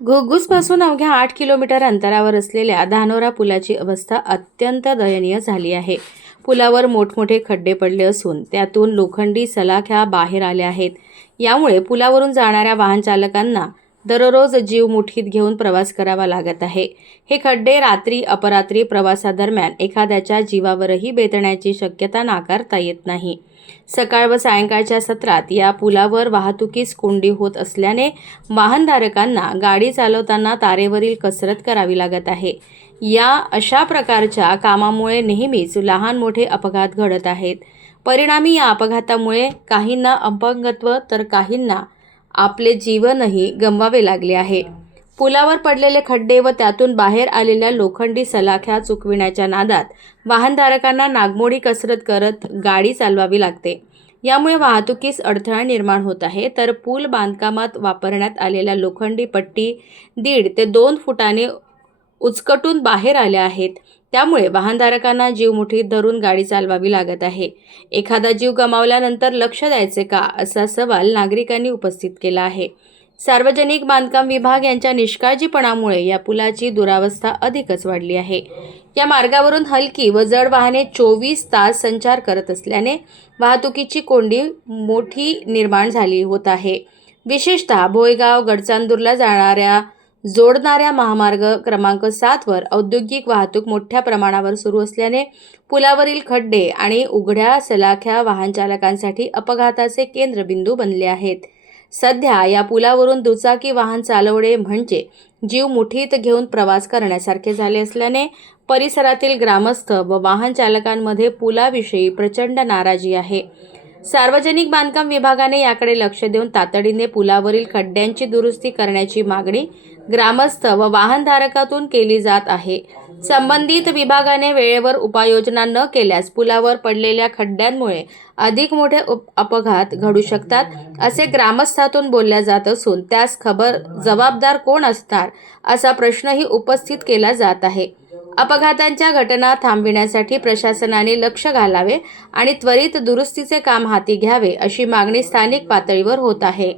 घुगूसपासून अवघ्या आठ किलोमीटर अंतरावर असलेल्या धानोरा पुलाची अवस्था अत्यंत दयनीय झाली आहे. पुलावर मोठमोठे खड्डे पडले असून त्यातून लोखंडी सलाख्या बाहेर आल्या आहेत. यामुळे पुलावरून जाणाऱ्या वाहनचालकांना दररोज जीव मुठीत घेऊन प्रवास करावा लागत आहे. हे खड्डे रात्री अपरात्री प्रवासादरम्यान एखाद्याच्या जीवावरही बेतण्याची शक्यता नाकारता येत नाही. सकाळ व सायंकाळच्या सत्रात या पुलावर वाहतुकीस कोंडी होत असल्याने वाहनधारकांना गाडी चालवताना तारेवरील कसरत करावी लागत आहे. या अशा प्रकारच्या कामामुळे नेहमीच लहान मोठे अपघात घडत आहेत. परिणामी या अपघातामुळे काहींना अपंगत्व तर काहींना आपले जीवनही गमवावे लागले आहे. पुलावर पडलेले खड्डे व त्यातून बाहेर आलेल्या लोखंडी सलाख्या चुकविण्याच्या नादात वाहनधारकांना नागमोडी कसरत करत गाडी चालवावी लागते. यामुळे वाहतुकीस अडथळा निर्माण होत आहे. तर पूल बांधकामात वापरण्यात आलेल्या लोखंडी पट्टी दीड ते दोन फुटाने उचकटून बाहेर आल्या आहेत. त्यामुळे वाहनधारकांना जीव मुठीत धरून गाडी चालवावी लागत आहे. एखादा जीव गमावल्यानंतर लक्ष द्यायचे का? असा सवाल नागरिकांनी उपस्थित केला आहे. सार्वजनिक बांधकाम विभाग यांच्या निष्काळजीपणामुळे या पुलाची दुरावस्था अधिकच वाढली आहे. या मार्गावरून हलकी व जड वाहने चोवीस तास संचार करत असल्याने वाहतुकीची कोंडी मोठी निर्माण झाली होत आहे. विशेषतः भोयगाव गडचांदूरला जाणाऱ्या जोडणाऱ्या महामार्ग क्रमांक सातवर औद्योगिक वाहतूक मोठ्या प्रमाणावर सुरू असल्याने पुलावरील खड्डे आणि उघड्या सलाख्या वाहनचालकांसाठी अपघाताचे केंद्रबिंदू बनले आहेत. सध्या या पुलावरून दुचाकी वाहन चालवणे म्हणजे जीव मुठीत घेऊन प्रवास करण्यासारखे झाले असल्याने परिसरातील ग्रामस्थ व वाहन चालकांमध्ये पुलाविषयी प्रचंड नाराजी आहे. सार्वजनिक बांधकाम विभागाने याकडे लक्ष देऊन तातडीने पुलावरील खड्ड्यांची दुरुस्ती करण्याची मागणी ग्रामस्थ व वाहनधारकातून केली जात आहे. संबंधित विभागाने वेळेवर उपाययोजना न केल्यास पुलावर पडलेल्या खड्ड्यांमुळे अधिक मोठे उप अपघात घडू शकतात असे ग्रामस्थातून बोलल्या जात असून त्यास खबर जबाबदार कोण असणार असा प्रश्नही उपस्थित केला जात आहे. अपघातांच्या घटना थांबविण्यासाठी प्रशासनाने लक्ष घालावे आणि त्वरित दुरुस्तीचे काम हाती घ्यावे अशी मागणी स्थानिक पातळीवर होत आहे.